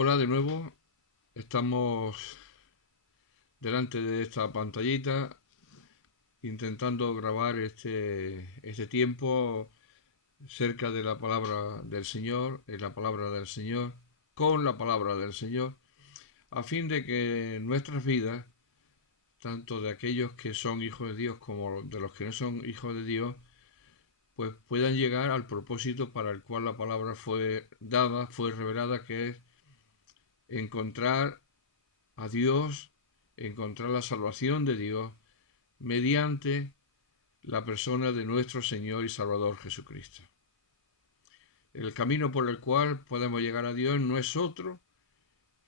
Hola de nuevo, estamos delante de esta pantallita intentando grabar este tiempo cerca de la palabra del Señor, en la palabra del Señor, con la palabra del Señor, a fin de que nuestras vidas, tanto de aquellos que son hijos de Dios como de los que no son hijos de Dios, pues puedan llegar al propósito para el cual la palabra fue dada, fue revelada, que es encontrar a Dios, encontrar la salvación de Dios mediante la persona de nuestro Señor y Salvador Jesucristo. El camino por el cual podemos llegar a Dios no es otro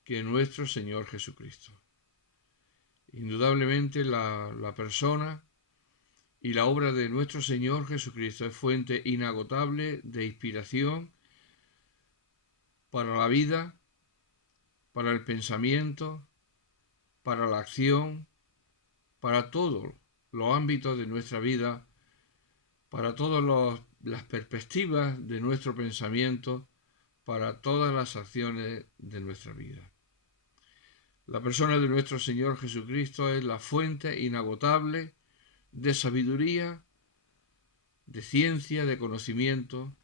que nuestro Señor Jesucristo. Indudablemente la persona y la obra de nuestro Señor Jesucristo es fuente inagotable de inspiración para la vida, para el pensamiento, para la acción, para todos los ámbitos de nuestra vida, para todas las perspectivas de nuestro pensamiento, para todas las acciones de nuestra vida. La persona de nuestro Señor Jesucristo es la fuente inagotable de sabiduría, de ciencia, de conocimiento.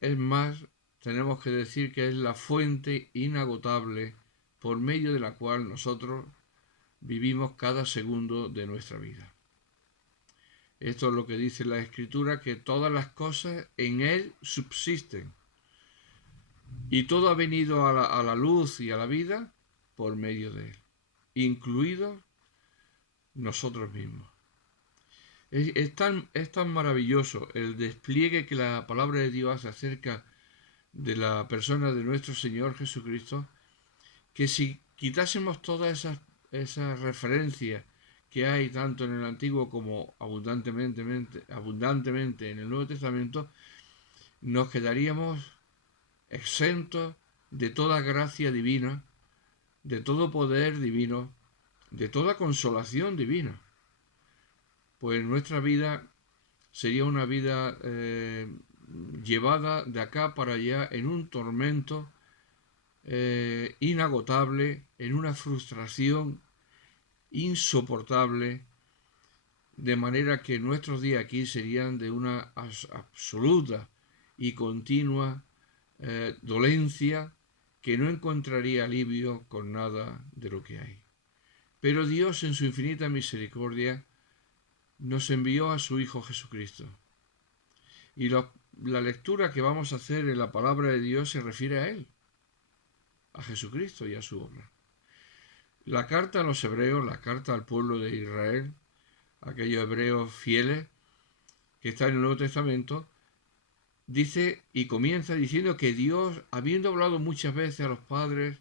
Es más, tenemos que decir que es la fuente inagotable por medio de la cual nosotros vivimos cada segundo de nuestra vida. Esto es lo que dice la Escritura, que todas las cosas en Él subsisten. Y todo ha venido a la luz y a la vida por medio de Él, incluidos nosotros mismos. Es tan maravilloso el despliegue que la palabra de Dios hace acerca de la persona de nuestro Señor Jesucristo, que si quitásemos todas esas referencias que hay tanto en el Antiguo como abundantemente en el Nuevo Testamento, nos quedaríamos exentos de toda gracia divina, de todo poder divino, de toda consolación divina. Pues nuestra vida sería una vida llevada de acá para allá en un tormento inagotable, en una frustración insoportable, de manera que nuestros días aquí serían de una absoluta y continua dolencia que no encontraría alivio con nada de lo que hay. Pero Dios, en su infinita misericordia, nos envió a su Hijo Jesucristo. Y la lectura que vamos a hacer en la palabra de Dios se refiere a Él, a Jesucristo y a su obra. La carta a los hebreos, la carta al pueblo de Israel, aquellos hebreos fieles que están en el Nuevo Testamento, dice y comienza diciendo que Dios, habiendo hablado muchas veces a los padres,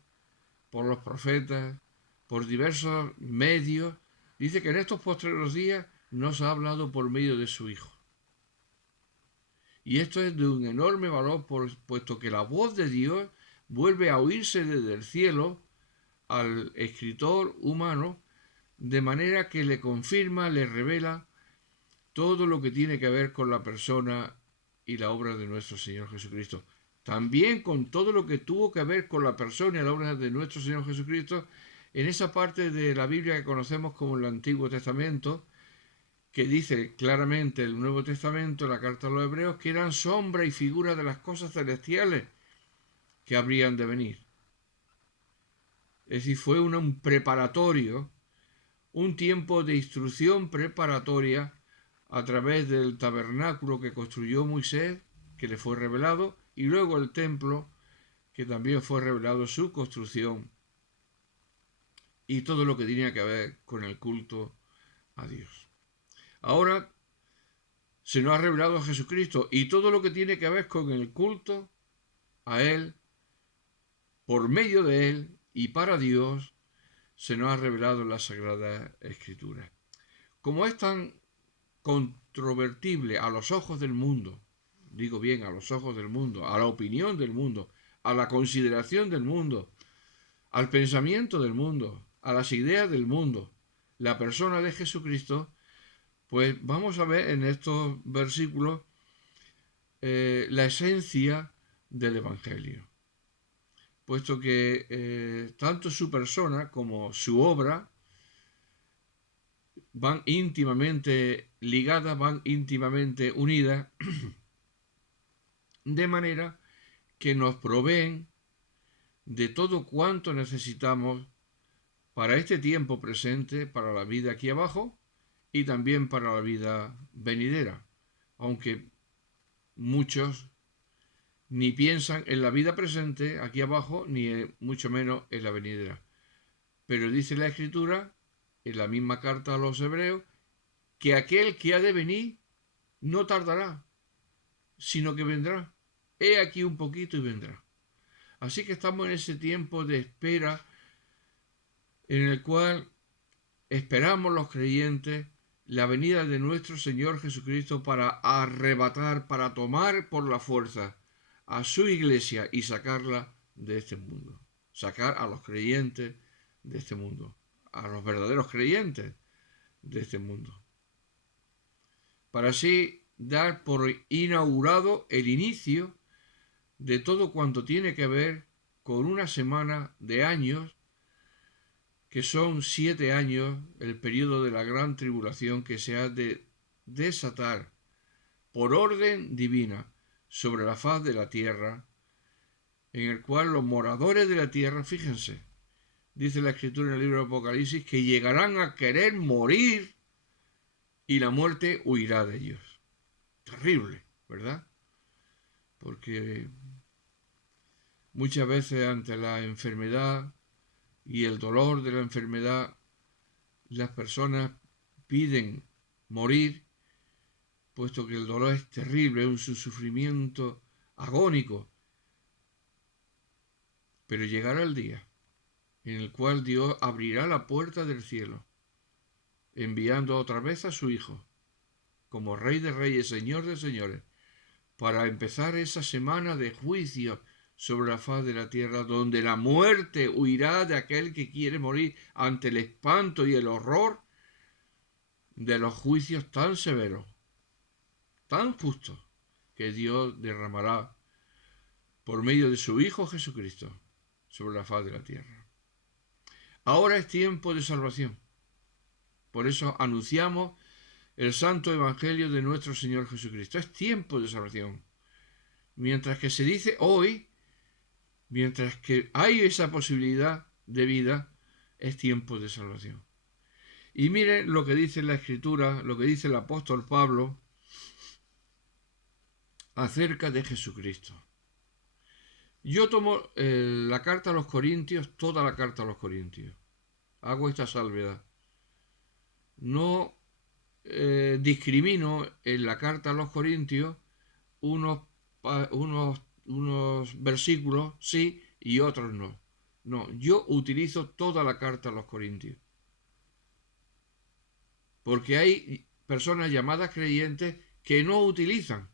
por los profetas, por diversos medios, dice que en estos postreros días nos ha hablado por medio de su Hijo. Y esto es de un enorme valor, puesto que la voz de Dios vuelve a oírse desde el cielo al escritor humano, de manera que le confirma, le revela todo lo que tiene que ver con la persona y la obra de nuestro Señor Jesucristo. También con todo lo que tuvo que ver con la persona y la obra de nuestro Señor Jesucristo en esa parte de la Biblia que conocemos como el Antiguo Testamento, que dice claramente el Nuevo Testamento, la carta a los hebreos, que eran sombra y figura de las cosas celestiales que habrían de venir. Es decir, fue un preparatorio, un tiempo de instrucción preparatoria a través del tabernáculo que construyó Moisés, que le fue revelado, y luego el templo, que también fue revelado su construcción, y todo lo que tenía que ver con el culto a Dios. Ahora se nos ha revelado a Jesucristo y todo lo que tiene que ver con el culto a Él, por medio de Él y para Dios, se nos ha revelado en la Sagrada Escritura. Como es tan controvertible a los ojos del mundo, digo bien, a los ojos del mundo, a la opinión del mundo, a la consideración del mundo, al pensamiento del mundo, a las ideas del mundo, la persona de Jesucristo, pues vamos a ver en estos versículos la esencia del Evangelio. puesto que tanto su persona como su obra van íntimamente ligadas, van íntimamente unidas, de manera que nos proveen de todo cuanto necesitamos para este tiempo presente, para la vida aquí abajo y también para la vida venidera, aunque muchos ni piensan en la vida presente aquí abajo, ni mucho menos en la venidera. Pero dice la Escritura, en la misma carta a los hebreos, que aquel que ha de venir no tardará, sino que vendrá. He aquí un poquito y vendrá. Así que estamos en ese tiempo de espera en el cual esperamos los creyentes la venida de nuestro Señor Jesucristo para arrebatar, para tomar por la fuerza a su iglesia y sacarla de este mundo. Sacar a los creyentes de este mundo, a los verdaderos creyentes de este mundo. Para así dar por inaugurado el inicio de todo cuanto tiene que ver con una semana de años, que son 7 años, el periodo de la gran tribulación que se ha de desatar por orden divina sobre la faz de la tierra, en el cual los moradores de la tierra, fíjense, dice la Escritura en el libro de Apocalipsis, que llegarán a querer morir y la muerte huirá de ellos. Terrible, ¿verdad? Porque muchas veces ante la enfermedad y el dolor de la enfermedad, las personas piden morir, puesto que el dolor es terrible, es un sufrimiento agónico. Pero llegará el día en el cual Dios abrirá la puerta del cielo, enviando otra vez a su Hijo, como Rey de Reyes, Señor de Señores, para empezar esa semana de juicio sobre la faz de la tierra, donde la muerte huirá de aquel que quiere morir ante el espanto y el horror de los juicios tan severos, tan justos, que Dios derramará por medio de su Hijo Jesucristo sobre la faz de la tierra. Ahora es tiempo de salvación. Por eso anunciamos el santo evangelio de nuestro Señor Jesucristo. Es tiempo de salvación. Mientras que se dice hoy, mientras que hay esa posibilidad de vida, es tiempo de salvación. Y miren lo que dice la Escritura, lo que dice el apóstol Pablo acerca de Jesucristo. Yo tomo la carta a los Corintios, toda la carta a los Corintios. Hago esta salvedad. No discrimino en la carta a los Corintios unos versículos sí y otros no. No, yo utilizo toda la carta a los Corintios. Porque hay personas llamadas creyentes que no utilizan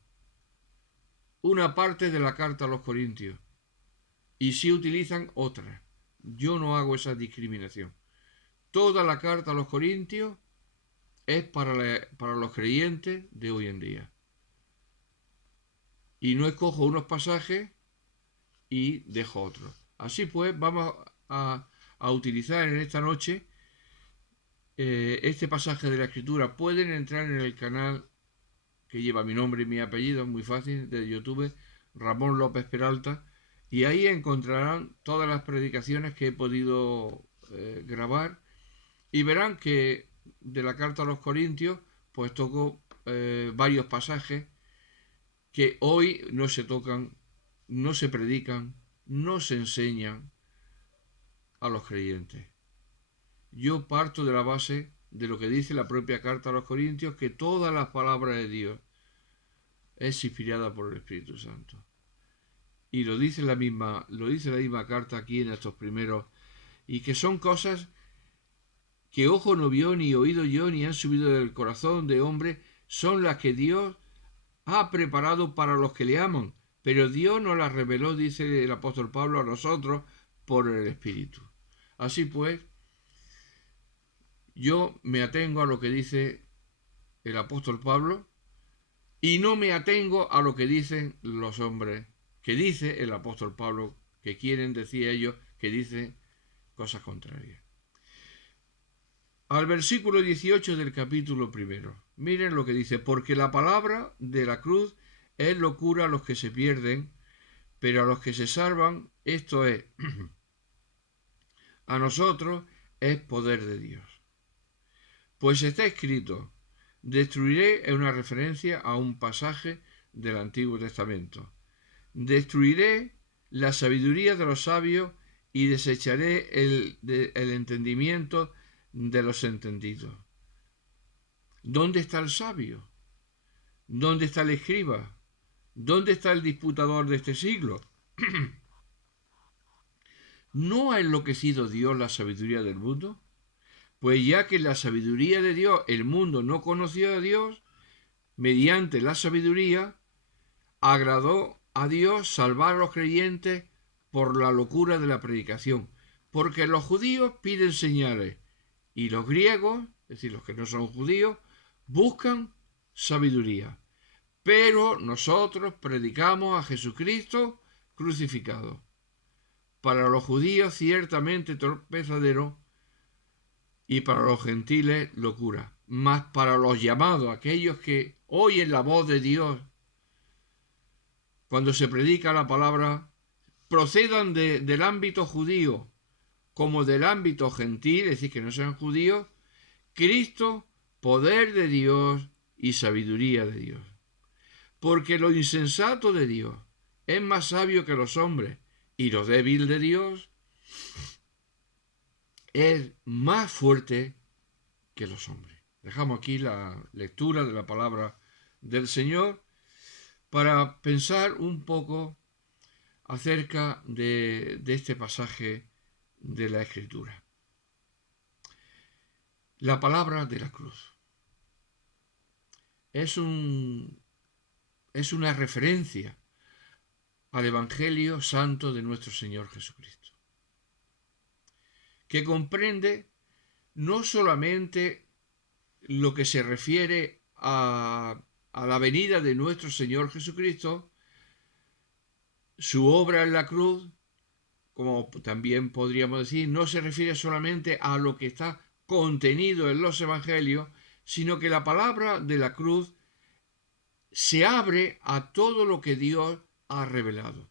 una parte de la carta a los Corintios y sí utilizan otra. Yo no hago esa discriminación. Toda la carta a los Corintios es para los creyentes de hoy en día. Y no escojo unos pasajes y dejo otros. Así pues, vamos a utilizar en esta noche este pasaje de la Escritura. Pueden entrar en el canal que lleva mi nombre y mi apellido, muy fácil, de YouTube, Ramón López Peralta, y ahí encontrarán todas las predicaciones que he podido grabar y verán que de la carta a los Corintios pues toco varios pasajes que hoy no se tocan, no se predican, no se enseñan a los creyentes. Yo parto de la base de lo que dice la propia carta a los Corintios, que todas las palabras de Dios es inspirada por el Espíritu Santo. Y lo dice la misma carta aquí en estos primeros, y que son cosas que ojo no vio, ni oído yo, ni han subido del corazón de hombre, son las que Dios ha preparado para los que le aman, pero Dios nos las reveló, dice el apóstol Pablo, a nosotros por el Espíritu. Así pues, yo me atengo a lo que dice el apóstol Pablo y no me atengo a lo que dicen los hombres, que dice el apóstol Pablo que quieren, decía ellos, que dicen cosas contrarias. Al versículo 18 del capítulo primero, miren lo que dice: porque la palabra de la cruz es locura a los que se pierden, pero a los que se salvan, esto es, a nosotros, es poder de Dios. Pues está escrito: destruiré, es una referencia a un pasaje del Antiguo Testamento. Destruiré la sabiduría de los sabios y desecharé el entendimiento de los entendidos. ¿Dónde está el sabio? ¿Dónde está el escriba? ¿Dónde está el disputador de este siglo? ¿No ha enloquecido Dios la sabiduría del mundo? Pues ya que la sabiduría de Dios, el mundo no conoció a Dios, mediante la sabiduría agradó a Dios salvar a los creyentes por la locura de la predicación. Porque los judíos piden señales y los griegos, es decir, los que no son judíos, buscan sabiduría. Pero nosotros predicamos a Jesucristo crucificado. Para los judíos ciertamente tropezadero y para los gentiles locura. Mas para los llamados, aquellos que oyen la voz de Dios cuando se predica la palabra, procedan del ámbito judío como del ámbito gentil, es decir, que no sean judíos, Cristo, poder de Dios y sabiduría de Dios. Porque lo insensato de Dios es más sabio que los hombres, y lo débil de Dios es más fuerte que los hombres. Dejamos aquí la lectura de la palabra del Señor para pensar un poco acerca de este pasaje de la Escritura. La palabra de la cruz es una referencia al Evangelio Santo de nuestro Señor Jesucristo, que comprende no solamente lo que se refiere a la venida de nuestro Señor Jesucristo, su obra en la cruz, como también podríamos decir, no se refiere solamente a lo que está contenido en los evangelios, sino que la palabra de la cruz se abre a todo lo que Dios ha revelado.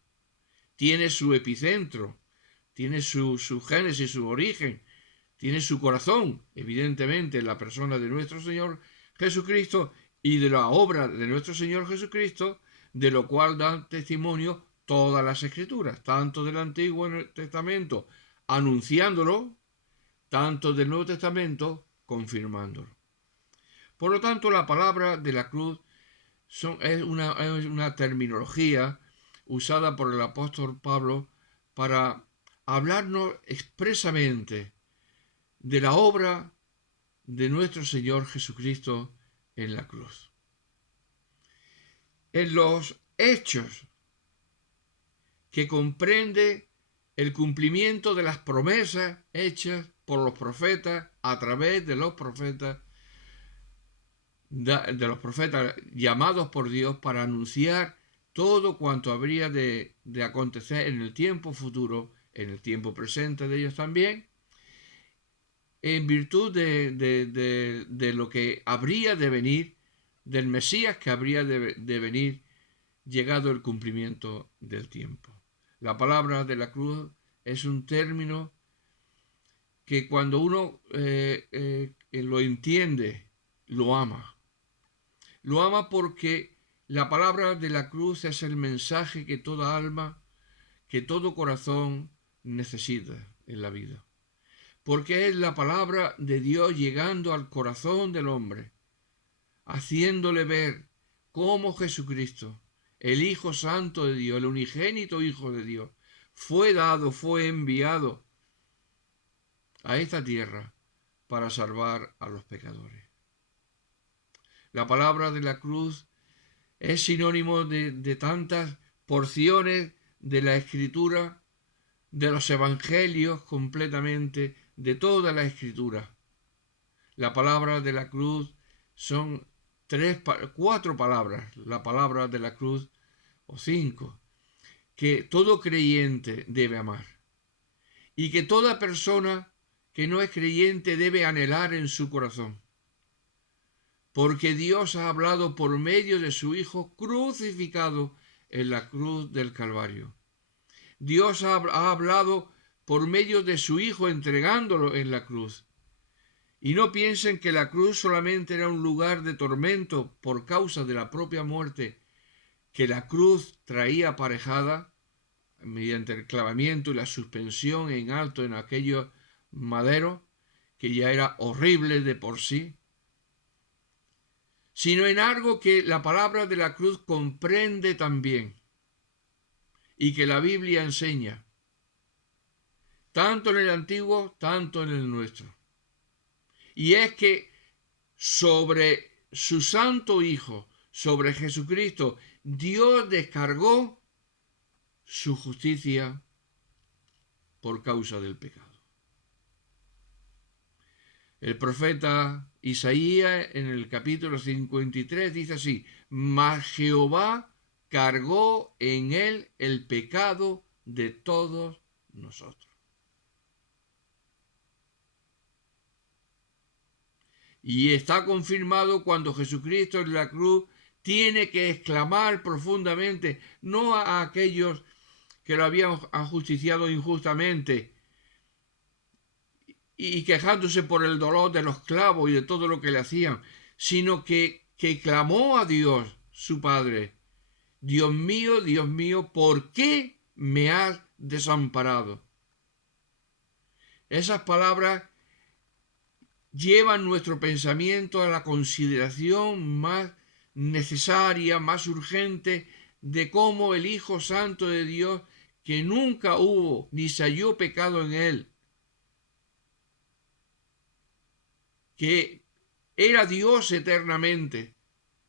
Tiene su epicentro, tiene su génesis, su origen, tiene su corazón, evidentemente, en la persona de nuestro Señor Jesucristo y de la obra de nuestro Señor Jesucristo, de lo cual dan testimonio todas las Escrituras, tanto del Antiguo Testamento anunciándolo, tanto del Nuevo Testamento confirmándolo. Por lo tanto, la palabra de la cruz es una terminología usada por el apóstol Pablo para hablarnos expresamente de la obra de nuestro Señor Jesucristo en la cruz. En los hechos que comprende el cumplimiento de las promesas hechas por los profetas a través de los profetas llamados por Dios para anunciar todo cuanto habría de acontecer en el tiempo futuro, en el tiempo presente de ellos también, en virtud de lo que habría de venir, del Mesías que habría de venir llegado el cumplimiento del tiempo. La palabra de la cruz es un término que cuando uno lo entiende, lo ama. Lo ama porque la palabra de la cruz es el mensaje que toda alma, que todo corazón necesita en la vida. Porque es la palabra de Dios llegando al corazón del hombre, haciéndole ver cómo Jesucristo, el Hijo Santo de Dios, el unigénito Hijo de Dios, fue enviado a esta tierra para salvar a los pecadores. La palabra de la cruz es sinónimo de tantas porciones de la Escritura, de los Evangelios completamente, de toda la Escritura. La palabra de la cruz son 4 palabras, la palabra de la cruz, o 5, que todo creyente debe amar y que toda persona que no es creyente debe anhelar en su corazón. Porque Dios ha hablado por medio de su Hijo crucificado en la cruz del Calvario. Dios ha hablado por medio de su Hijo entregándolo en la cruz. Y no piensen que la cruz solamente era un lugar de tormento por causa de la propia muerte que la cruz traía aparejada mediante el clavamiento y la suspensión en alto en aquellos maderos, que ya era horrible de por sí, sino en algo que la palabra de la cruz comprende también y que la Biblia enseña, tanto en el Antiguo, tanto en el Nuestro. Y es que sobre su Santo Hijo, sobre Jesucristo, Dios descargó su justicia por causa del pecado. El profeta Isaías en el capítulo 53 dice así: mas Jehová cargó en él el pecado de todos nosotros. Y está confirmado cuando Jesucristo en la cruz tiene que exclamar profundamente, no a aquellos que lo habían ajusticiado injustamente y quejándose por el dolor de los clavos y de todo lo que le hacían, sino que clamó a Dios, su Padre: Dios mío, ¿por qué me has desamparado? Esas palabras llevan nuestro pensamiento a la consideración más necesaria, más urgente, de cómo el Hijo Santo de Dios, que nunca hubo ni se halló pecado en él, que era Dios eternamente,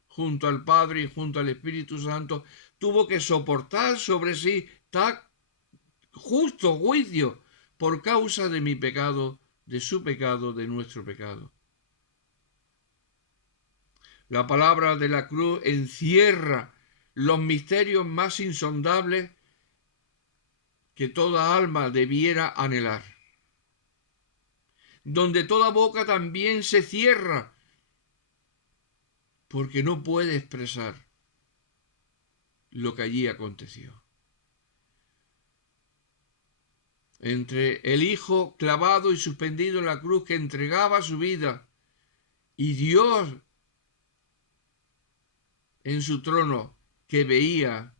junto al Padre y junto al Espíritu Santo, tuvo que soportar sobre sí tan justo juicio por causa de mi pecado, de su pecado, de nuestro pecado. La palabra de la cruz encierra los misterios más insondables que toda alma debiera anhelar, donde toda boca también se cierra porque no puede expresar lo que allí aconteció. Entre el Hijo clavado y suspendido en la cruz, que entregaba su vida, y Dios en su trono, que veía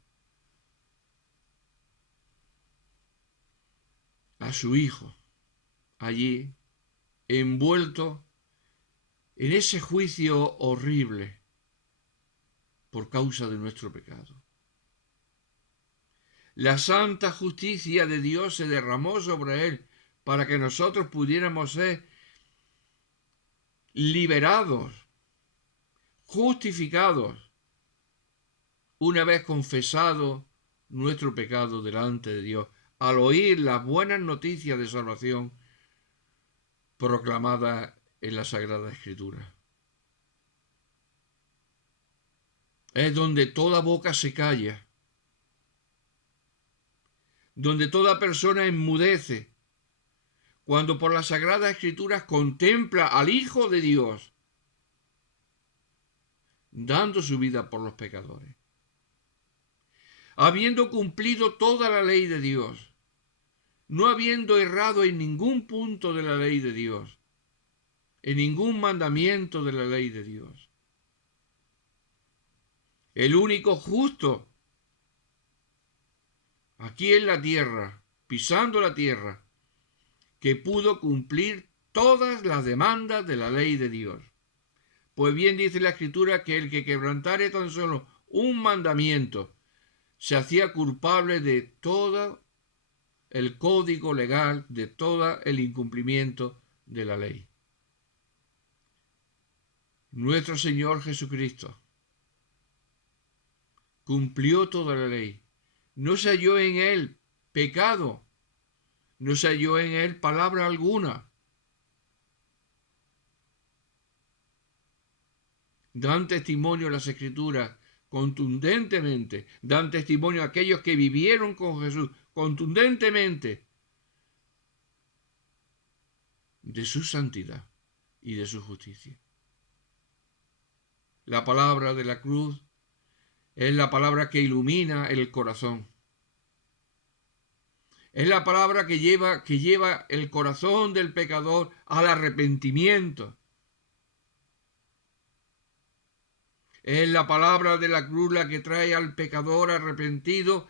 a su Hijo allí envuelto en ese juicio horrible por causa de nuestro pecado. La santa justicia de Dios se derramó sobre él para que nosotros pudiéramos ser liberados, justificados, una vez confesado nuestro pecado delante de Dios, al oír las buenas noticias de salvación proclamadas en la Sagrada Escritura. Es donde toda boca se calla, donde toda persona enmudece, cuando por las Sagradas Escrituras contempla al Hijo de Dios dando su vida por los pecadores, habiendo cumplido toda la ley de Dios, no habiendo errado en ningún punto de la ley de Dios, en ningún mandamiento de la ley de Dios. El único justo aquí en la tierra, pisando la tierra, que pudo cumplir todas las demandas de la ley de Dios. Pues bien dice la Escritura que el que quebrantare tan solo un mandamiento se hacía culpable de todo el código legal, de todo el incumplimiento de la ley. Nuestro Señor Jesucristo cumplió toda la ley. No se halló en él pecado, no se halló en él palabra alguna. Dan testimonio las Escrituras contundentemente, dan testimonio a aquellos que vivieron con Jesús, contundentemente, de su santidad y de su justicia. La palabra de la cruz es la palabra que ilumina el corazón. Es la palabra que lleva el corazón del pecador al arrepentimiento. Es la palabra de la cruz la que trae al pecador arrepentido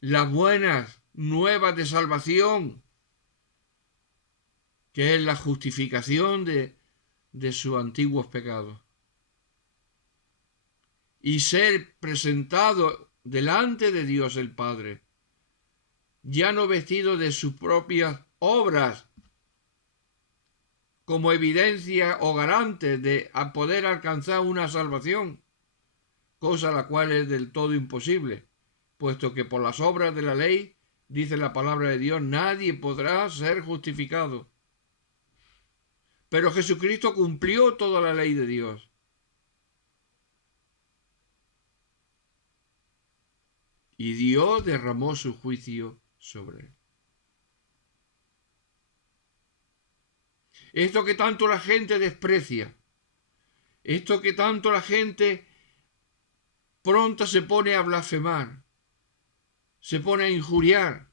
las buenas nuevas de salvación, que es la justificación de sus antiguos pecados. Y ser presentado delante de Dios el Padre, ya no vestido de sus propias obras, como evidencia o garante de poder alcanzar una salvación, cosa la cual es del todo imposible, puesto que por las obras de la ley, dice la palabra de Dios, nadie podrá ser justificado. Pero Jesucristo cumplió toda la ley de Dios. Y Dios derramó su juicio sobre él. Esto que tanto la gente desprecia, esto que tanto la gente pronta se pone a blasfemar, se pone a injuriar,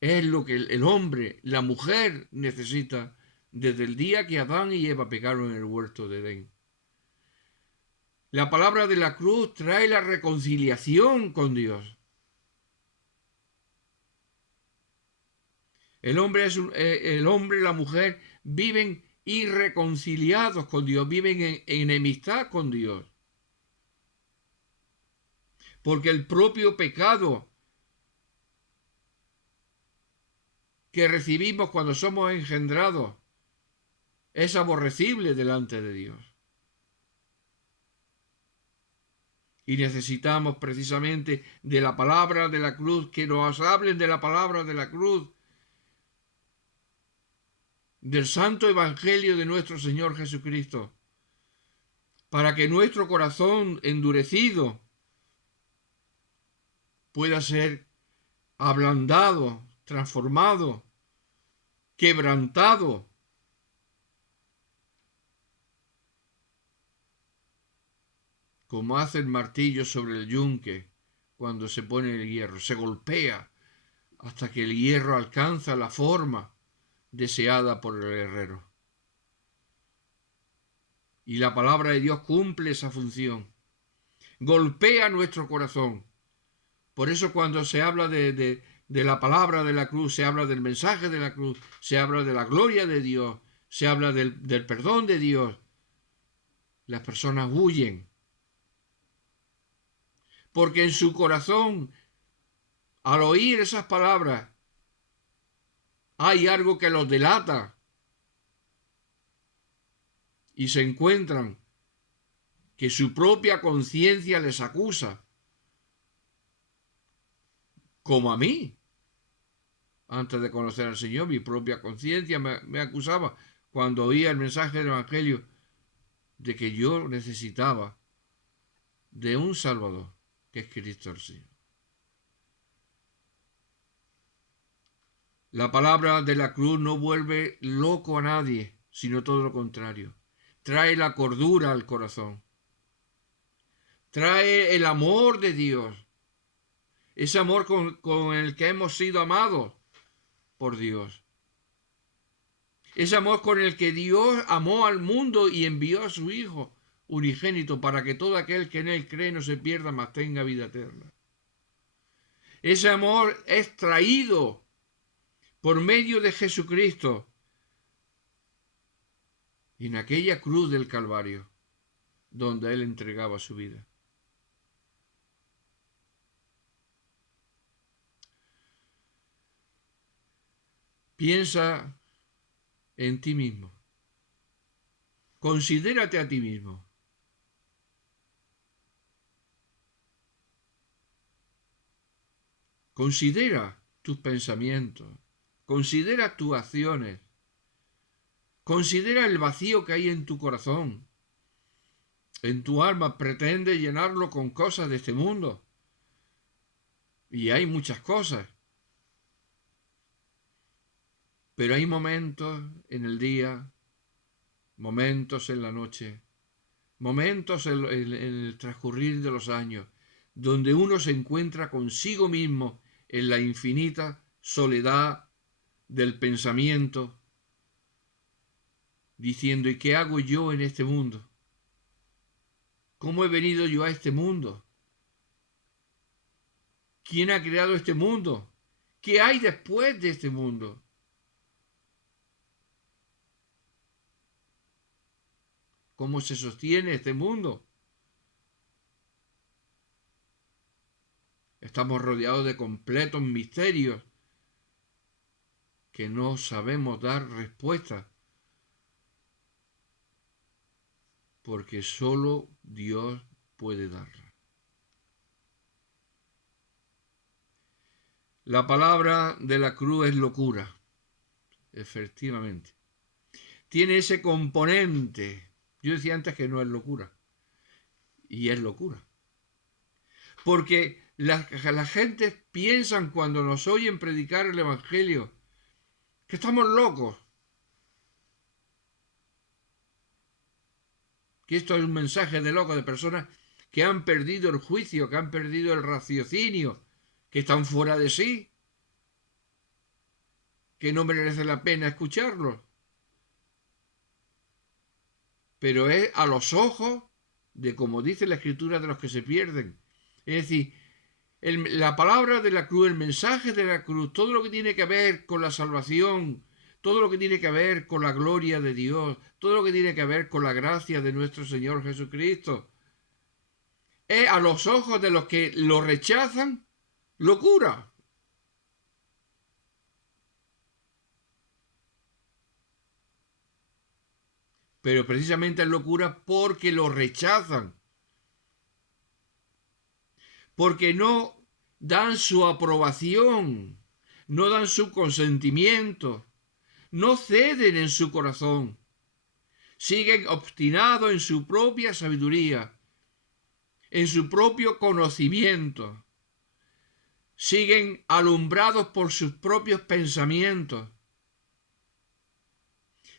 es lo que el hombre, la mujer necesita desde el día que Adán y Eva pecaron en el huerto de Edén. La palabra de la cruz trae la reconciliación con Dios. El hombre y la mujer viven irreconciliados con Dios, viven en enemistad con Dios. Porque el propio pecado que recibimos cuando somos engendrados es aborrecible delante de Dios. Y necesitamos precisamente de la palabra de la cruz, que nos hablen de la palabra de la cruz, del santo evangelio de nuestro Señor Jesucristo, para que nuestro corazón endurecido pueda ser ablandado, transformado, quebrantado, como hace el martillo sobre el yunque cuando se pone el hierro. Se golpea hasta que el hierro alcanza la forma deseada por el herrero. Y la palabra de Dios cumple esa función. Golpea nuestro corazón. Por eso cuando se habla de la palabra de la cruz, se habla del mensaje de la cruz, se habla de la gloria de Dios, se habla del perdón de Dios, las personas huyen. Porque en su corazón, al oír esas palabras, hay algo que los delata y se encuentran que su propia conciencia les acusa, como a mí. Antes de conocer al Señor, mi propia conciencia me acusaba cuando oía el mensaje del Evangelio de que yo necesitaba de un Salvador, que es Cristo el Señor. La palabra de la cruz no vuelve loco a nadie, sino todo lo contrario. Trae la cordura al corazón. Trae el amor de Dios. Ese amor con el que hemos sido amados por Dios. Ese amor con el que Dios amó al mundo y envió a su Hijo unigénito para que todo aquel que en él cree no se pierda, mas tenga vida eterna. Ese amor es traído por medio de Jesucristo en aquella cruz del Calvario, donde él entregaba su vida. Piensa en ti mismo. Considérate a ti mismo. Considera tus pensamientos. Considera tus acciones. Considera el vacío que hay en tu corazón. en tu alma pretende llenarlo con cosas de este mundo. Y hay muchas cosas. Pero hay momentos en el día, momentos en la noche, momentos en el transcurrir de los años, donde uno se encuentra consigo mismo en la infinita soledad del pensamiento, diciendo: ¿y qué hago yo en este mundo? ¿Cómo he venido yo a este mundo? ¿Quién ha creado este mundo? ¿Qué hay después de este mundo? ¿Cómo se sostiene este mundo? Estamos rodeados de completos misterios que no sabemos dar respuesta, porque solo Dios puede darla. La palabra de la cruz es locura, efectivamente. Tiene ese componente. Yo decía antes que no es locura, y es locura. Porque la gente piensa cuando nos oyen predicar el Evangelio que estamos locos, que esto es un mensaje de locos, de personas que han perdido el juicio, que han perdido el raciocinio, que están fuera de sí, que no merece la pena escucharlos. Pero es a los ojos de, como dice la Escritura, de los que se pierden. Es decir, la palabra de la cruz, el mensaje de la cruz, todo lo que tiene que ver con la salvación, todo lo que tiene que ver con la gloria de Dios, todo lo que tiene que ver con la gracia de nuestro Señor Jesucristo, es a los ojos de los que lo rechazan locura. Pero precisamente es locura porque lo rechazan, porque no dan su aprobación, no dan su consentimiento, no ceden en su corazón, siguen obstinados en su propia sabiduría, en su propio conocimiento, siguen alumbrados por sus propios pensamientos,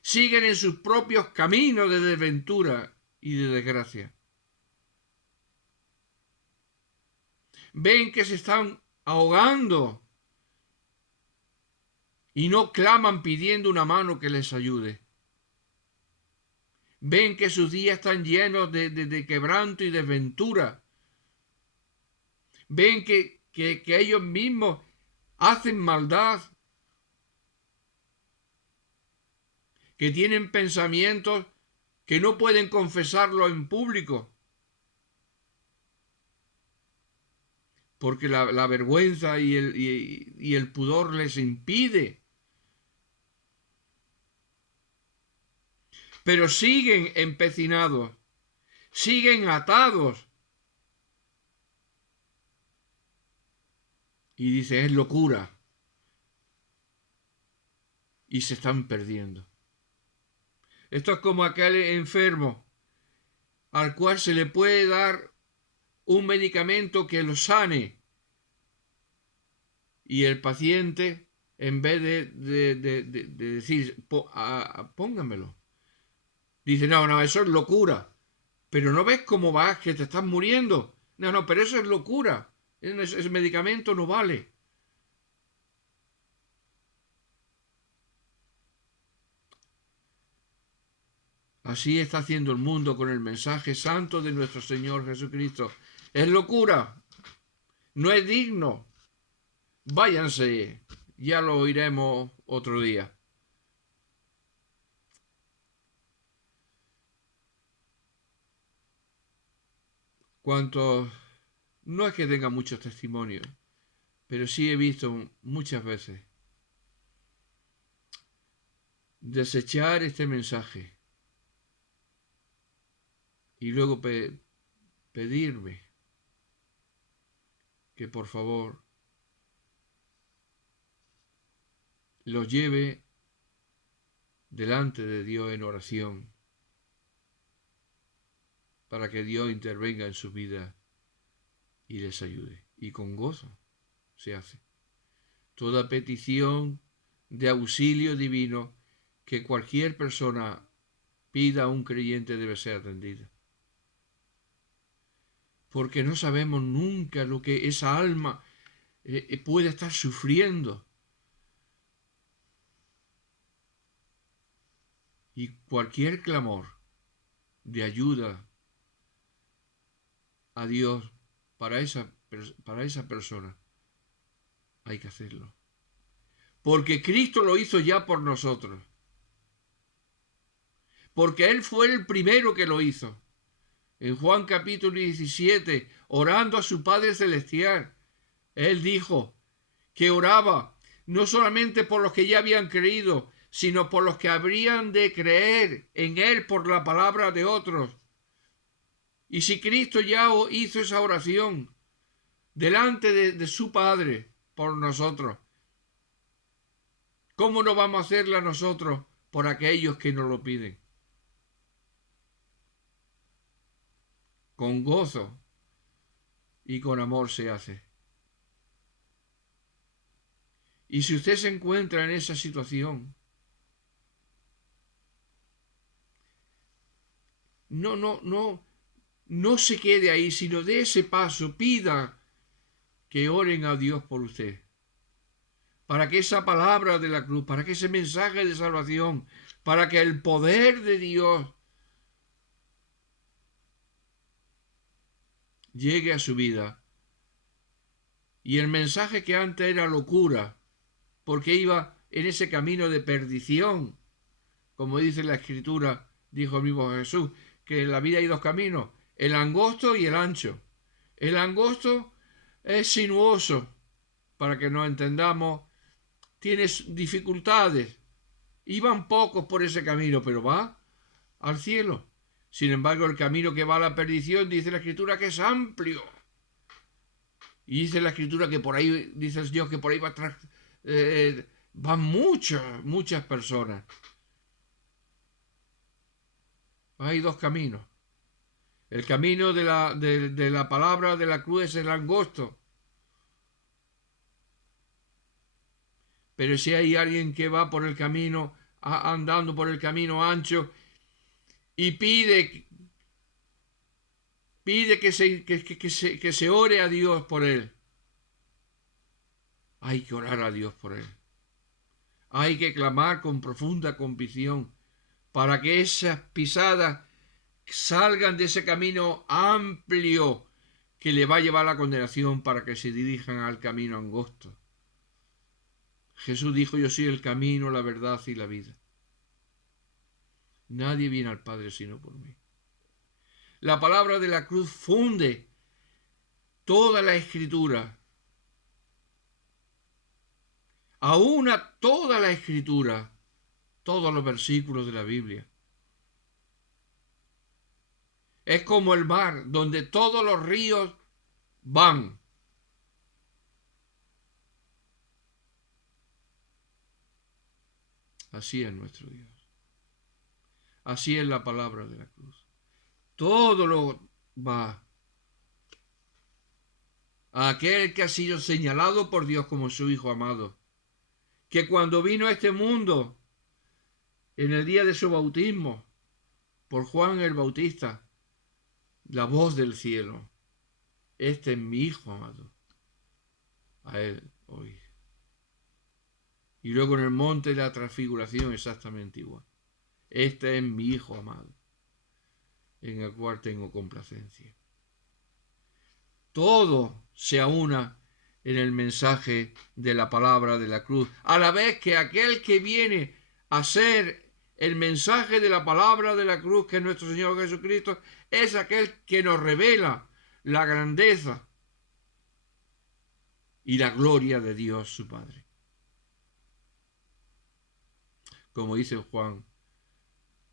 siguen en sus propios caminos de desventura y de desgracia. Ven que se están ahogando y no claman pidiendo una mano que les ayude. Ven que sus días están llenos de quebranto y desventura. Ven que ellos mismos hacen maldad, que tienen pensamientos que no pueden confesarlo en público, porque la vergüenza y el pudor les impide. Pero siguen empecinados, siguen atados. Y dice, es locura. Y se están perdiendo. Esto es como aquel enfermo al cual se le puede dar un medicamento que lo sane. Y el paciente, en vez de decir, póngamelo, dice, no, no, eso es locura. Pero no ves cómo vas, que te estás muriendo. No, no, pero eso es locura. Ese medicamento no vale. Así está haciendo el mundo con el mensaje santo de nuestro Señor Jesucristo. Es locura. No es digno. Váyanse. Ya lo oiremos otro día. Cuanto no es que tenga muchos testimonios, pero sí he visto muchas veces desechar este mensaje y luego pedirme que por favor los lleve delante de Dios en oración para que Dios intervenga en su vida y les ayude. Y con gozo se hace. Toda petición de auxilio divino que cualquier persona pida a un creyente debe ser atendida. Porque no sabemos nunca lo que esa alma puede estar sufriendo. Y cualquier clamor de ayuda a Dios para esa persona hay que hacerlo. Porque Cristo lo hizo ya por nosotros. Porque Él fue el primero que lo hizo. En Juan capítulo 17, orando a su Padre Celestial, Él dijo que oraba no solamente por los que ya habían creído, sino por los que habrían de creer en Él por la palabra de otros. Y si Cristo ya hizo esa oración delante de su Padre por nosotros, ¿cómo no vamos a hacerla nosotros por aquellos que nos lo piden? Con gozo y con amor se hace. Y si usted se encuentra en esa situación, no se quede ahí, sino dé ese paso, pida que oren a Dios por usted, para que esa palabra de la cruz, para que ese mensaje de salvación, para que el poder de Dios llegue a su vida. Y el mensaje que antes era locura, porque iba en ese camino de perdición, como dice la Escritura, dijo el mismo Jesús, que en la vida hay dos caminos, el angosto y el ancho. El angosto es sinuoso, para que nos entendamos, tiene dificultades. Iban pocos por ese camino, pero va al cielo. Sin embargo, el camino que va a la perdición, dice la Escritura, que es amplio. Y dice la Escritura que por ahí, dice el Señor, que por ahí van muchas personas. Hay dos caminos. El camino de la palabra de la cruz es el angosto. Pero si hay alguien que va por el camino, andando por el camino ancho, y pide que se ore a Dios por él, hay que orar a Dios por él. Hay que clamar con profunda convicción para que esas pisadas salgan de ese camino amplio que le va a llevar a la condenación, para que se dirijan al camino angosto. Jesús dijo: yo soy el camino, la verdad y la vida. Nadie viene al Padre sino por mí. La palabra de la cruz funde toda la Escritura. Aúna toda la Escritura, todos los versículos de la Biblia. Es como el mar donde todos los ríos van. Así es nuestro Dios. Así es la palabra de la cruz. Todo lo va a aquel que ha sido señalado por Dios como su Hijo amado, que cuando vino a este mundo, en el día de su bautismo, por Juan el Bautista, la voz del cielo: este es mi Hijo amado, a él oíd. Y luego en el monte de la transfiguración exactamente igual: este es mi Hijo amado, en el cual tengo complacencia. Todo se aúna en el mensaje de la palabra de la cruz, a la vez que aquel que viene a ser el mensaje de la palabra de la cruz, que es nuestro Señor Jesucristo, es aquel que nos revela la grandeza y la gloria de Dios su Padre. Como dice Juan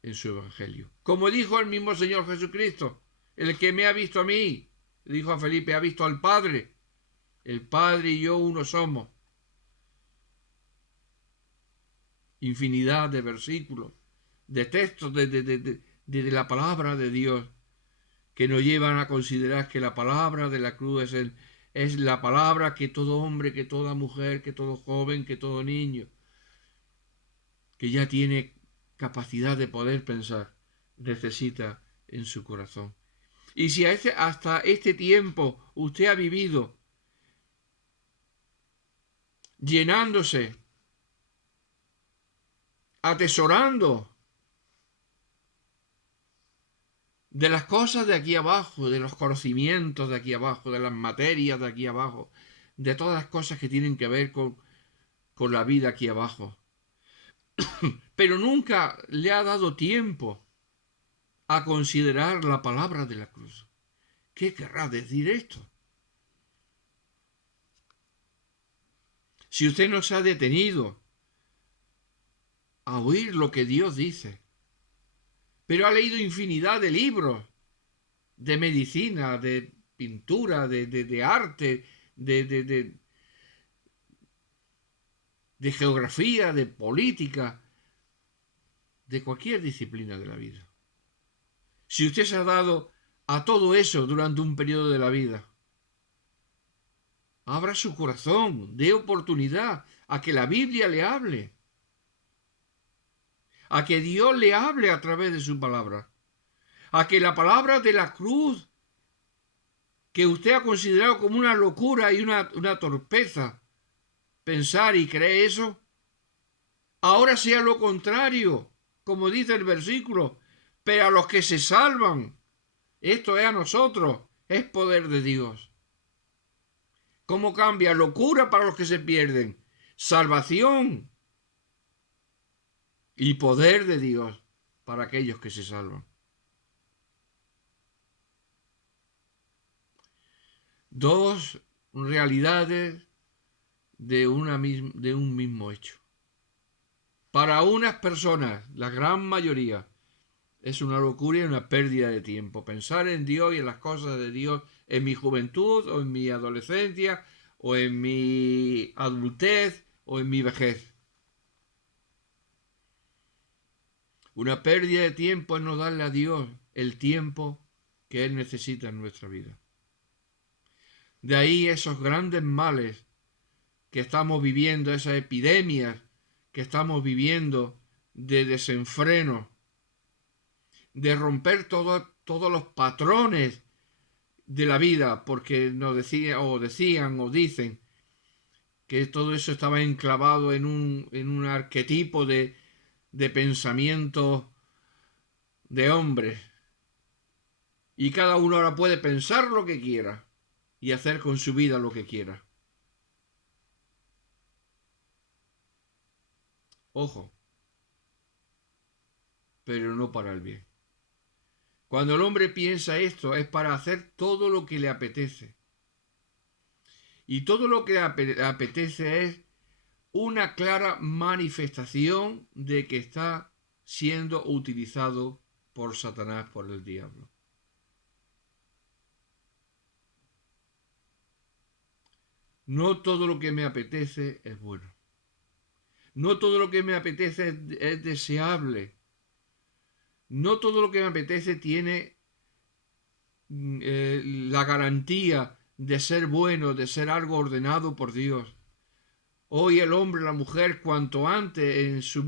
en su Evangelio. Como dijo el mismo Señor Jesucristo: el que me ha visto a mí, dijo a Felipe, ha visto al Padre. El Padre y yo uno somos. Infinidad de versículos, de textos de la palabra de Dios que nos llevan a considerar que la palabra de la cruz es la palabra que todo hombre, que toda mujer, que todo joven, que todo niño, que ya tiene capacidad de poder pensar, necesita en su corazón. Y si hasta este tiempo usted ha vivido llenándose, atesorando de las cosas de aquí abajo, de los conocimientos de aquí abajo, de las materias de aquí abajo, de todas las cosas que tienen que ver con la vida aquí abajo, pero nunca le ha dado tiempo a considerar la palabra de la cruz. ¿Qué querrá decir esto? Si usted no se ha detenido a oír lo que Dios dice, pero ha leído infinidad de libros de medicina, de pintura, de arte, de, de, de, de geografía, de política, de cualquier disciplina de la vida. Si usted se ha dado a todo eso durante un periodo de la vida, abra su corazón, dé oportunidad a que la Biblia le hable, a que Dios le hable a través de su palabra, a que la palabra de la cruz, que usted ha considerado como una locura y una torpeza, pensar y creer eso, ahora sea lo contrario, como dice el versículo, pero a los que se salvan, esto es a nosotros, es poder de Dios. ¿Cómo cambia? Locura para los que se pierden, salvación y poder de Dios para aquellos que se salvan. Dos realidades de un mismo hecho. Para unas personas, la gran mayoría, es una locura y una pérdida de tiempo. Pensar en Dios y en las cosas de Dios en mi juventud o en mi adolescencia o en mi adultez o en mi vejez. Una pérdida de tiempo es no darle a Dios el tiempo que Él necesita en nuestra vida. De ahí esos grandes males que estamos viviendo, esas epidemias que estamos viviendo de desenfreno, de romper todos los patrones de la vida, porque nos decían o dicen que todo eso estaba enclavado en un arquetipo de pensamiento de hombre. Y cada uno ahora puede pensar lo que quiera y hacer con su vida lo que quiera. Ojo, pero no para el bien. Cuando el hombre piensa esto es para hacer todo lo que le apetece. Y todo lo que le apetece es una clara manifestación de que está siendo utilizado por Satanás, por el diablo. No todo lo que me apetece es bueno. No todo lo que me apetece es deseable. No todo lo que me apetece tiene la garantía de ser bueno, de ser algo ordenado por Dios. Hoy el hombre, la mujer, cuanto antes en sus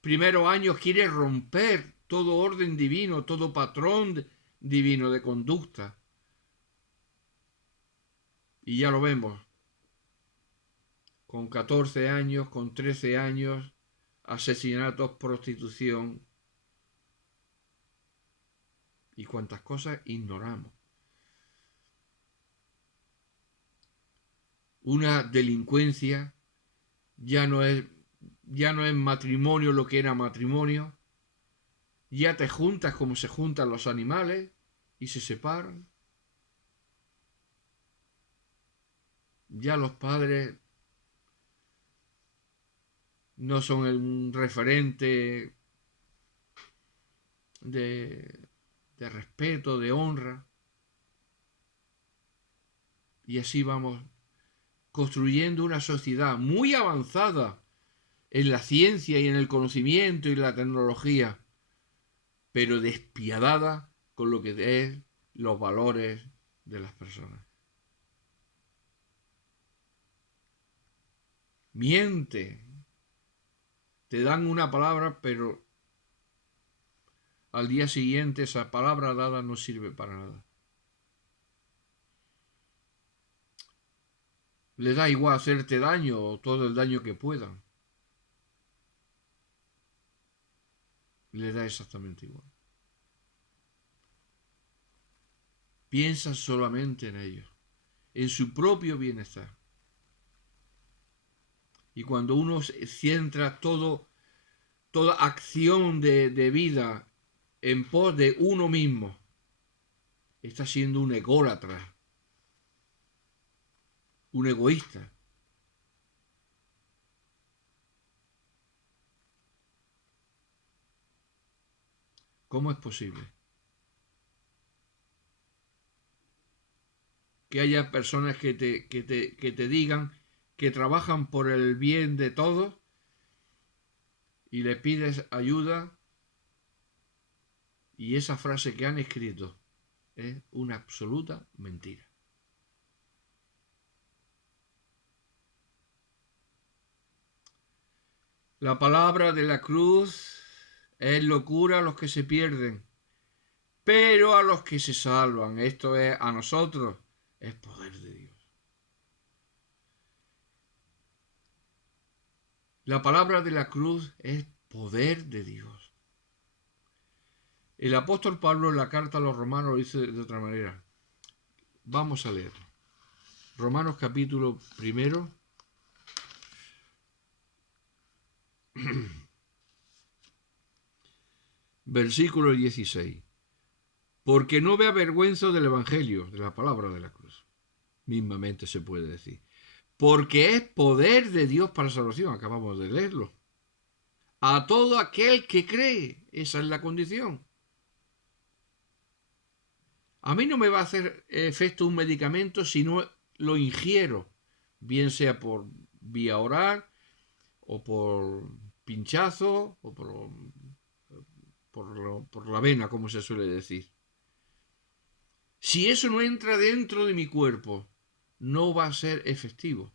primeros años quiere romper todo orden divino, todo patrón divino de conducta. Y ya lo vemos. Con 14 años, con 13 años, asesinatos, prostitución y cuantas cosas ignoramos. Una delincuencia ya no es matrimonio lo que era matrimonio. Ya te juntas como se juntan los animales y se separan. Ya los padres no son un referente de respeto, de honra. Y así vamos construyendo una sociedad muy avanzada en la ciencia y en el conocimiento y la tecnología, pero despiadada con lo que es los valores de las personas. Miente, te dan una palabra, pero al día siguiente esa palabra dada no sirve para nada. Le da igual hacerte daño o todo el daño que puedan. Le da exactamente igual. Piensa solamente en ellos, en su propio bienestar. Y cuando uno centra toda acción de vida en pos de uno mismo, está siendo un ególatra, un egoísta. ¿Cómo es posible que haya personas que te digan que trabajan por el bien de todos y le pides ayuda y esa frase que han escrito es una absoluta mentira? La palabra de la cruz es locura a los que se pierden, pero a los que se salvan, esto es a nosotros, es poder de Dios. La palabra de la cruz es poder de Dios. El apóstol Pablo en la carta a los romanos lo dice de otra manera. Vamos a leer. Romanos capítulo 1, versículo 16. Porque no me avergüenzo del Evangelio, de la palabra de la cruz. Mismamente se puede decir. Porque es poder de Dios para salvación. Acabamos de leerlo. A todo aquel que cree. Esa es la condición. A mí no me va a hacer efecto un medicamento si no lo ingiero, bien sea por vía oral o por pinchazo o por la vena, como se suele decir. Si eso no entra dentro de mi cuerpo, no va a ser efectivo,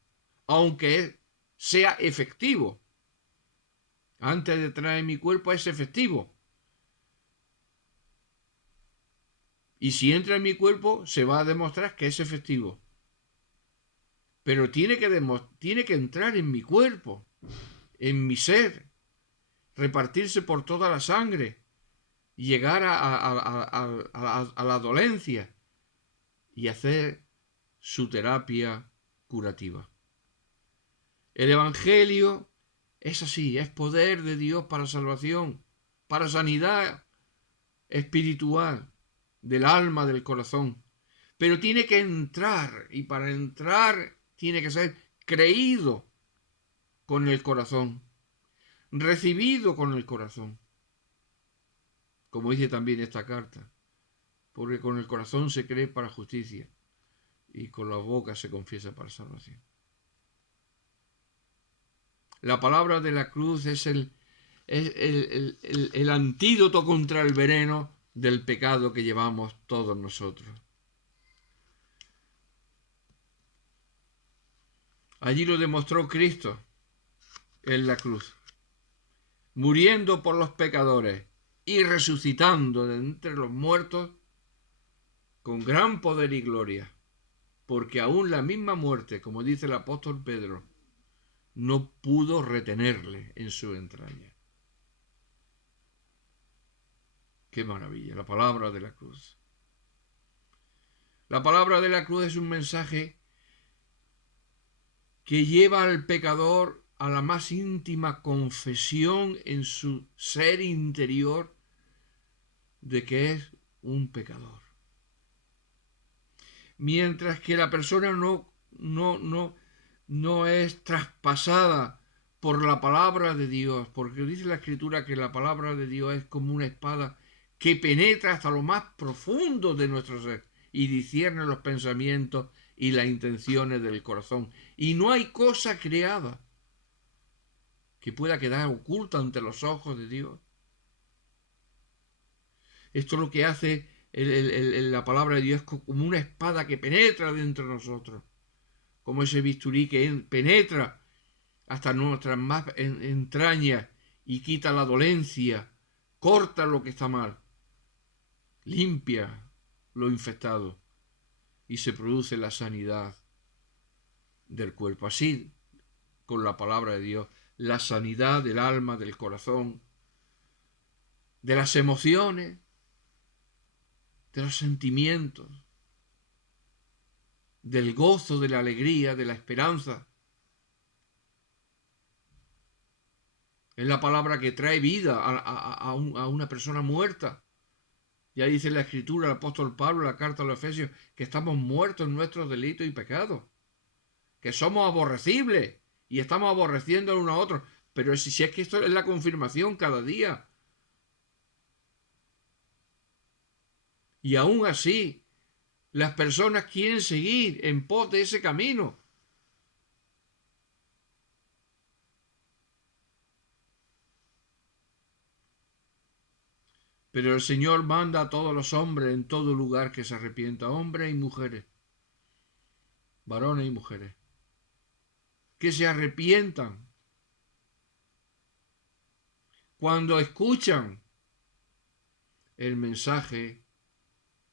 aunque sea efectivo. Antes de entrar en mi cuerpo es efectivo. Y si entra en mi cuerpo, se va a demostrar que es efectivo. Pero tiene que entrar en mi cuerpo, en mi ser, repartirse por toda la sangre, llegar a la dolencia y hacer su terapia curativa. El Evangelio es así, es poder de Dios para salvación, para sanidad espiritual del alma, del corazón. Pero tiene que entrar, y para entrar tiene que ser creído con el corazón, recibido con el corazón, como dice también esta carta, porque con el corazón se cree para justicia y con la boca se confiesa para salvación. La palabra de la cruz es el antídoto contra el veneno del pecado que llevamos todos nosotros. Allí lo demostró Cristo en la cruz, muriendo por los pecadores y resucitando de entre los muertos con gran poder y gloria, porque aún la misma muerte, como dice el apóstol Pedro, no pudo retenerle en su entraña. ¡Qué maravilla! La palabra de la cruz. La palabra de la cruz es un mensaje que lleva al pecador a la más íntima confesión en su ser interior de que es un pecador. Mientras que la persona no es traspasada por la palabra de Dios, porque dice la Escritura que la palabra de Dios es como una espada que penetra hasta lo más profundo de nuestro ser y discierne los pensamientos y las intenciones del corazón. Y no hay cosa creada que pueda quedar oculta ante los ojos de Dios. Esto lo que hace la palabra de Dios es como una espada que penetra dentro de nosotros, como ese bisturí que penetra hasta nuestras más entrañas y quita la dolencia, corta lo que está mal, limpia lo infectado y se produce la sanidad del cuerpo. Así, con la palabra de Dios, la sanidad del alma, del corazón, de las emociones, de los sentimientos, del gozo, de la alegría, de la esperanza. Es la palabra que trae vida a una persona muerta. Ya dice la Escritura, el apóstol Pablo, en la carta a los Efesios, que estamos muertos en nuestros delitos y pecados, que somos aborrecibles y estamos aborreciendo a uno a otro. Pero si es que esto es la confirmación cada día. Y aún así, las personas quieren seguir en pos de ese camino. Pero el Señor manda a todos los hombres en todo lugar que se arrepientan, hombres y mujeres, varones y mujeres, que se arrepientan cuando escuchan el mensaje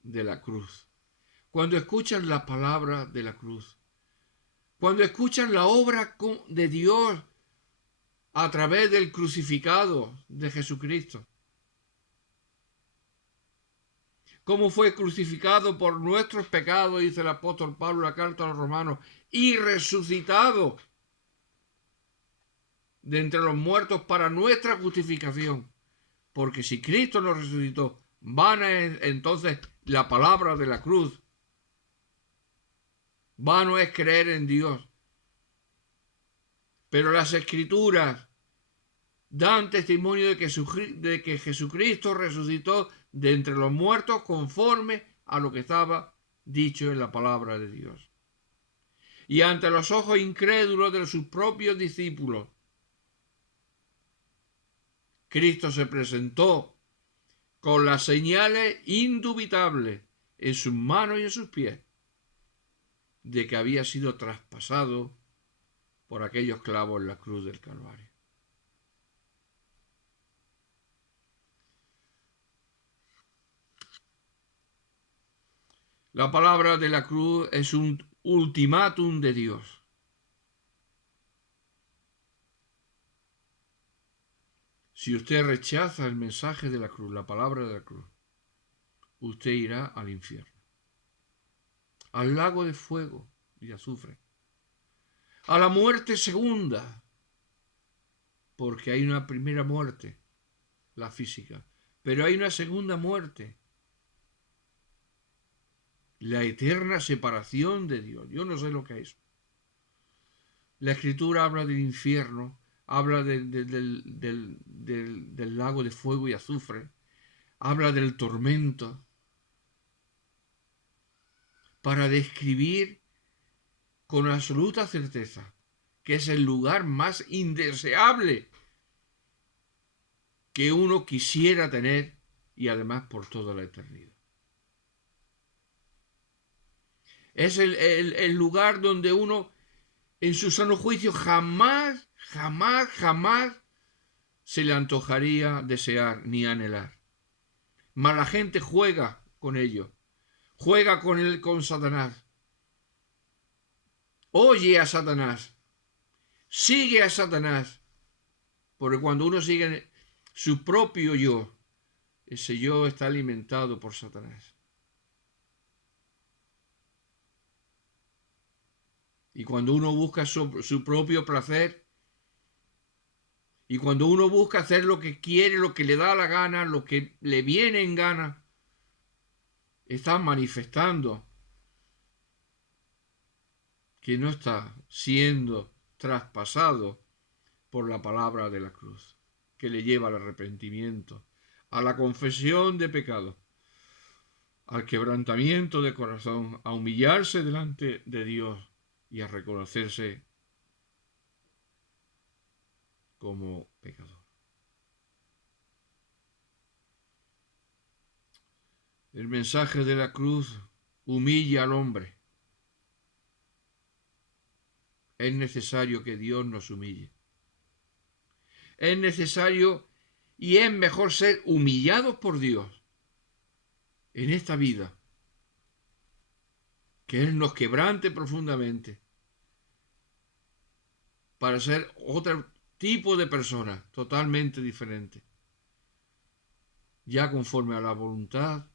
de la cruz, cuando escuchan la palabra de la cruz, cuando escuchan la obra de Dios a través del crucificado de Jesucristo. Cómo fue crucificado por nuestros pecados, dice el apóstol Pablo en la carta a los romanos, y resucitado de entre los muertos para nuestra justificación. Porque si Cristo nos resucitó, vana es entonces la palabra de la cruz. Vano es creer en Dios. Pero las Escrituras dan testimonio de que Jesucristo resucitó de entre los muertos conforme a lo que estaba dicho en la palabra de Dios. Y ante los ojos incrédulos de sus propios discípulos, Cristo se presentó con las señales indubitables en sus manos y en sus pies de que había sido traspasado por aquellos clavos en la cruz del Calvario. La palabra de la cruz es un ultimátum de Dios. Si usted rechaza el mensaje de la cruz, la palabra de la cruz, usted irá al infierno, al lago de fuego y azufre, a la muerte segunda, porque hay una primera muerte, la física, pero hay una segunda muerte, la eterna separación de Dios. Yo no sé lo que es. La Escritura habla del infierno, habla del lago de fuego y azufre, habla del tormento, para describir con absoluta certeza que es el lugar más indeseable que uno quisiera tener y además por toda la eternidad. Es el lugar donde uno en su sano juicio jamás se le antojaría desear ni anhelar. Mas la gente juega con ello, juega con Satanás, oye a Satanás, sigue a Satanás, porque cuando uno sigue su propio yo, ese yo está alimentado por Satanás. Y cuando uno busca su propio placer, y cuando uno busca hacer lo que quiere, lo que le da la gana, lo que le viene en gana, está manifestando que no está siendo traspasado por la palabra de la cruz, que le lleva al arrepentimiento, a la confesión de pecado, al quebrantamiento de corazón, a humillarse delante de Dios y a reconocerse como pecador. El mensaje de la cruz humilla al hombre. Es necesario que Dios nos humille. Es necesario y es mejor ser humillados por Dios en esta vida, que Él nos quebrante profundamente para ser otro tipo de persona totalmente diferente, ya conforme a la voluntad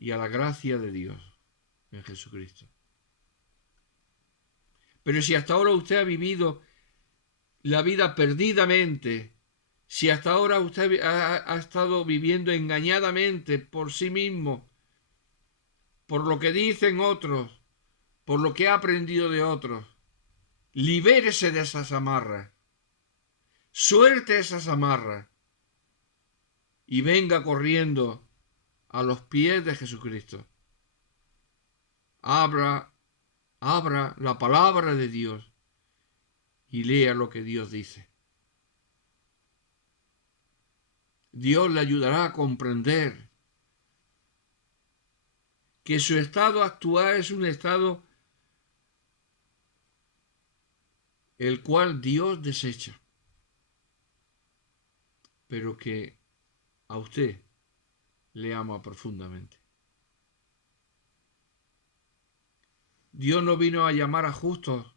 y a la gracia de Dios en Jesucristo. Pero si hasta ahora usted ha vivido la vida perdidamente, si hasta ahora usted ha estado viviendo engañadamente por sí mismo, por lo que dicen otros, por lo que ha aprendido de otros, libérese de esas amarras, suelte esas amarras y venga corriendo a los pies de Jesucristo. Abra la palabra de Dios y lea lo que Dios dice. Dios le ayudará a comprender que su estado actual es un estado el cual Dios desecha, pero que a usted le ama profundamente. Dios no vino a llamar a justos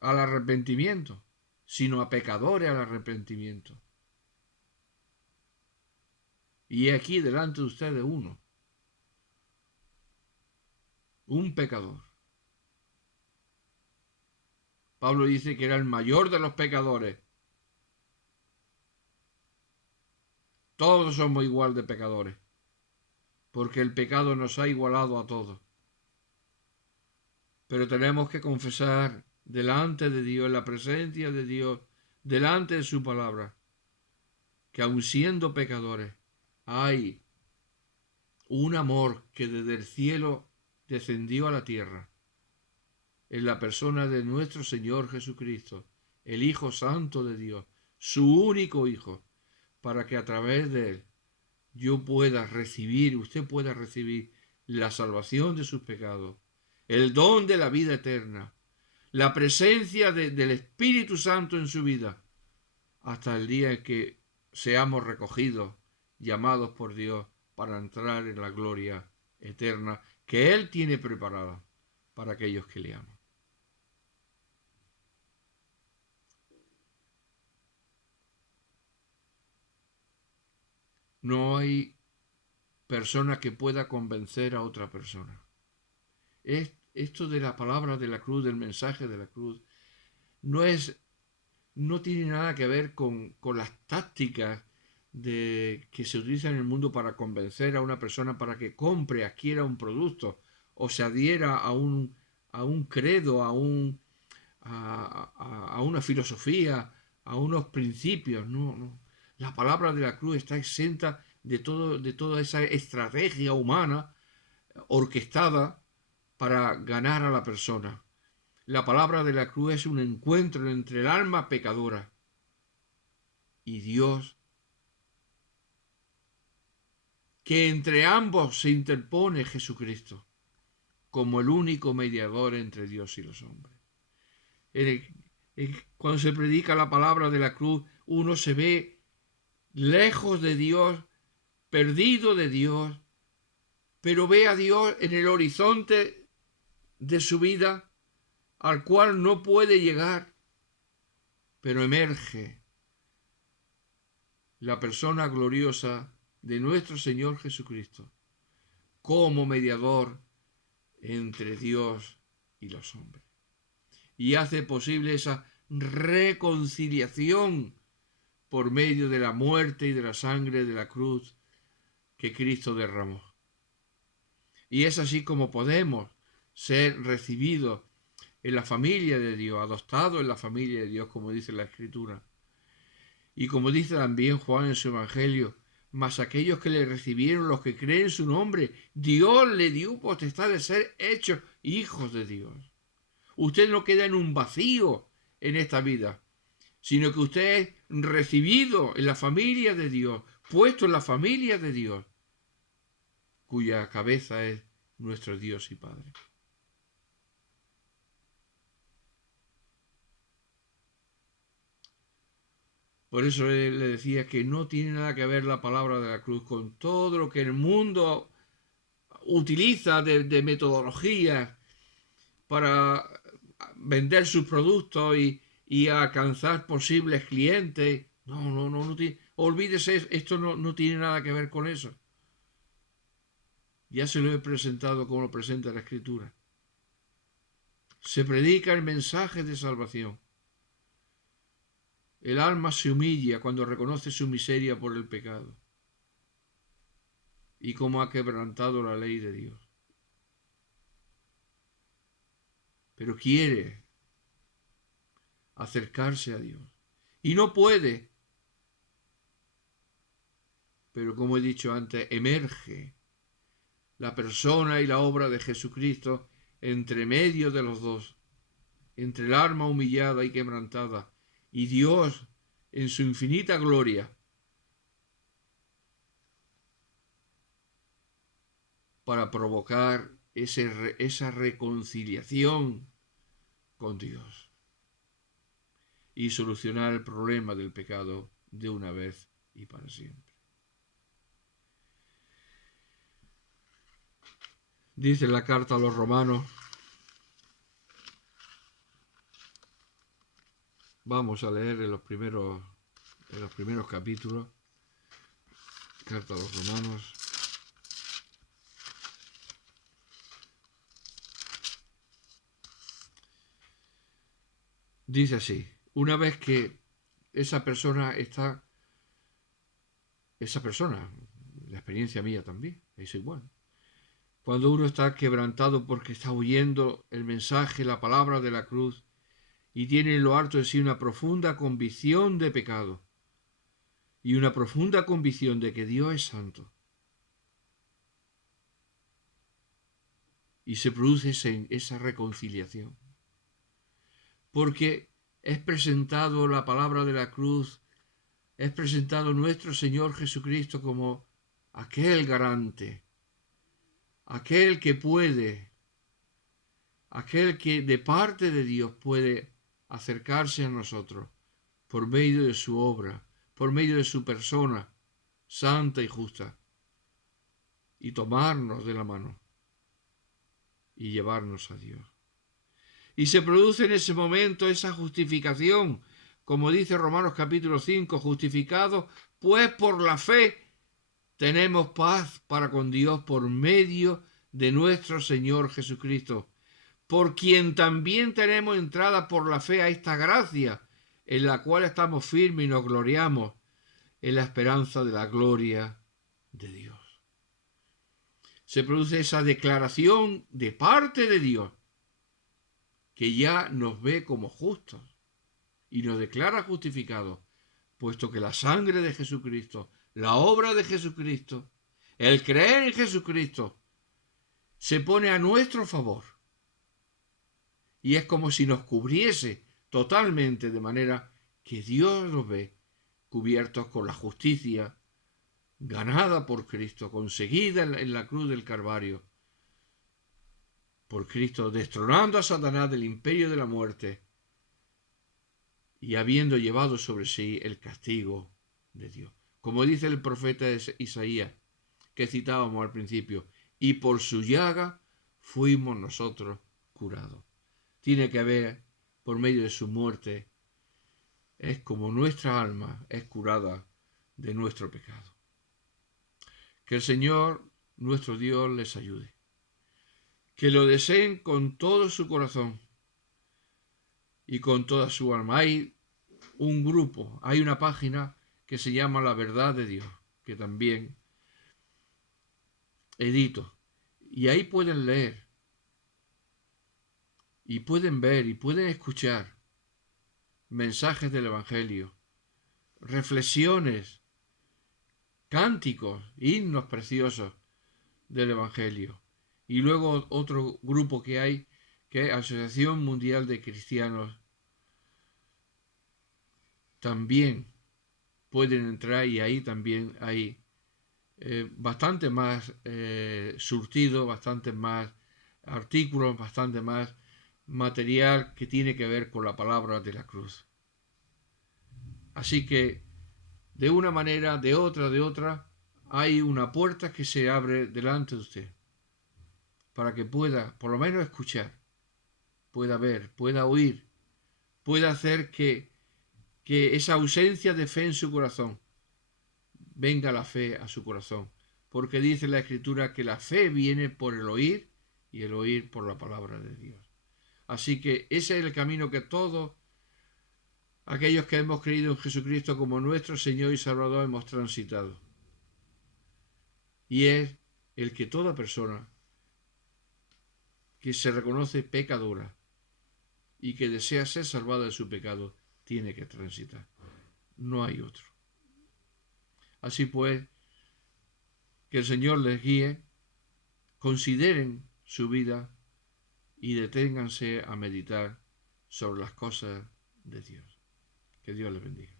al arrepentimiento, sino a pecadores al arrepentimiento. Y aquí delante de ustedes un pecador. Pablo dice que era el mayor de los pecadores. Todos somos igual de pecadores, porque el pecado nos ha igualado a todos. Pero tenemos que confesar delante de Dios, en la presencia de Dios, delante de su palabra, que aun siendo pecadores, hay un amor que desde el cielo descendió a la tierra, en la persona de nuestro Señor Jesucristo, el Hijo Santo de Dios, su único Hijo, para que a través de él yo pueda recibir, usted pueda recibir la salvación de sus pecados, el don de la vida eterna, la presencia del Espíritu Santo en su vida, hasta el día en que seamos recogidos, llamados por Dios para entrar en la gloria eterna que Él tiene preparada para aquellos que le aman. No hay persona que pueda convencer a otra persona. Esto de la palabra de la cruz, del mensaje de la cruz, no tiene nada que ver con las tácticas que se utilizan en el mundo para convencer a una persona para que compre, adquiera un producto o se adhiera a un credo, a una filosofía, a unos principios. No. La palabra de la cruz está exenta de toda esa estrategia humana orquestada para ganar a la persona. La palabra de la cruz es un encuentro entre el alma pecadora y Dios, que entre ambos se interpone Jesucristo como el único mediador entre Dios y los hombres. Cuando se predica la palabra de la cruz, uno se ve lejos de Dios, perdido de Dios, pero ve a Dios en el horizonte de su vida, al cual no puede llegar, pero emerge la persona gloriosa de nuestro Señor Jesucristo como mediador entre Dios y los hombres. Y hace posible esa reconciliación por medio de la muerte y de la sangre de la cruz que Cristo derramó. Y es así como podemos ser recibidos en la familia de Dios, adoptados en la familia de Dios, como dice la Escritura. Y como dice también Juan en su Evangelio, mas aquellos que le recibieron, los que creen en su nombre, Dios le dio potestad de ser hechos hijos de Dios. Usted no queda en un vacío en esta vida, sino que usted es recibido en la familia de Dios, puesto en la familia de Dios. cuya cabeza es nuestro Dios y Padre. Por eso le decía que no tiene nada que ver la palabra de la cruz con todo lo que el mundo utiliza de metodologías para vender sus productos y alcanzar posibles clientes. No tiene, olvídese, esto no tiene nada que ver con eso. Ya se lo he presentado como lo presenta la Escritura. Se predica el mensaje de salvación. El alma se humilla cuando reconoce su miseria por el pecado y cómo ha quebrantado la ley de Dios. Pero quiere acercarse a Dios y no puede. Pero como he dicho antes, emerge la persona y la obra de Jesucristo entre medio de los dos, entre el alma humillada y quebrantada y Dios en su infinita gloria, para provocar esa reconciliación con Dios y solucionar el problema del pecado de una vez y para siempre. Dice la carta a los romanos, vamos a leer en los primeros capítulos, carta a los romanos. Dice así, una vez que esa persona, la experiencia mía también, es igual. Cuando uno está quebrantado porque está oyendo el mensaje, la palabra de la cruz, y tiene en lo alto de sí una profunda convicción de pecado y una profunda convicción de que Dios es santo, y se produce esa reconciliación. Porque es presentado la palabra de la cruz, es presentado nuestro Señor Jesucristo como aquel garante, aquel que puede, aquel que de parte de Dios puede acercarse a nosotros por medio de su obra, por medio de su persona santa y justa, y tomarnos de la mano y llevarnos a Dios. Y se produce en ese momento esa justificación, como dice Romanos capítulo 5, justificados pues por la fe tenemos paz para con Dios por medio de nuestro Señor Jesucristo, por quien también tenemos entrada por la fe a esta gracia, en la cual estamos firmes y nos gloriamos en la esperanza de la gloria de Dios. Se produce esa declaración de parte de Dios, que ya nos ve como justos y nos declara justificados, puesto que la sangre de Jesucristo, la obra de Jesucristo, el creer en Jesucristo, se pone a nuestro favor. Y es como si nos cubriese totalmente, de manera que Dios nos ve cubiertos con la justicia ganada por Cristo, conseguida en la cruz del Calvario, por Cristo, destronando a Satanás del imperio de la muerte y habiendo llevado sobre sí el castigo de Dios. Como dice el profeta Isaías, que citábamos al principio, y por su llaga fuimos nosotros curados. Tiene que ver, por medio de su muerte, es como nuestra alma es curada de nuestro pecado. Que el Señor, nuestro Dios, les ayude. Que lo deseen con todo su corazón y con toda su alma. Hay un grupo, hay una página que se llama La Verdad de Dios, que también edito. Y ahí pueden leer, y pueden ver, y pueden escuchar mensajes del Evangelio, reflexiones, cánticos, himnos preciosos del Evangelio. Y luego otro grupo que hay, que es Asociación Mundial de Cristianos, también pueden entrar y ahí también hay bastante más surtido, bastante más artículos, bastante más material que tiene que ver con la palabra de la cruz. Así que, de una manera, de otra, hay una puerta que se abre delante de usted para que pueda, por lo menos, escuchar, pueda ver, pueda oír, pueda hacer que esa ausencia de fe en su corazón venga la fe a su corazón. Porque dice la Escritura que la fe viene por el oír y el oír por la palabra de Dios. Así que ese es el camino que todos aquellos que hemos creído en Jesucristo como nuestro Señor y Salvador hemos transitado. Y es el que toda persona que se reconoce pecadora y que desea ser salvada de su pecado tiene que transitar. No hay otro. Así pues, que el Señor les guíe, consideren su vida y deténganse a meditar sobre las cosas de Dios. Que Dios les bendiga.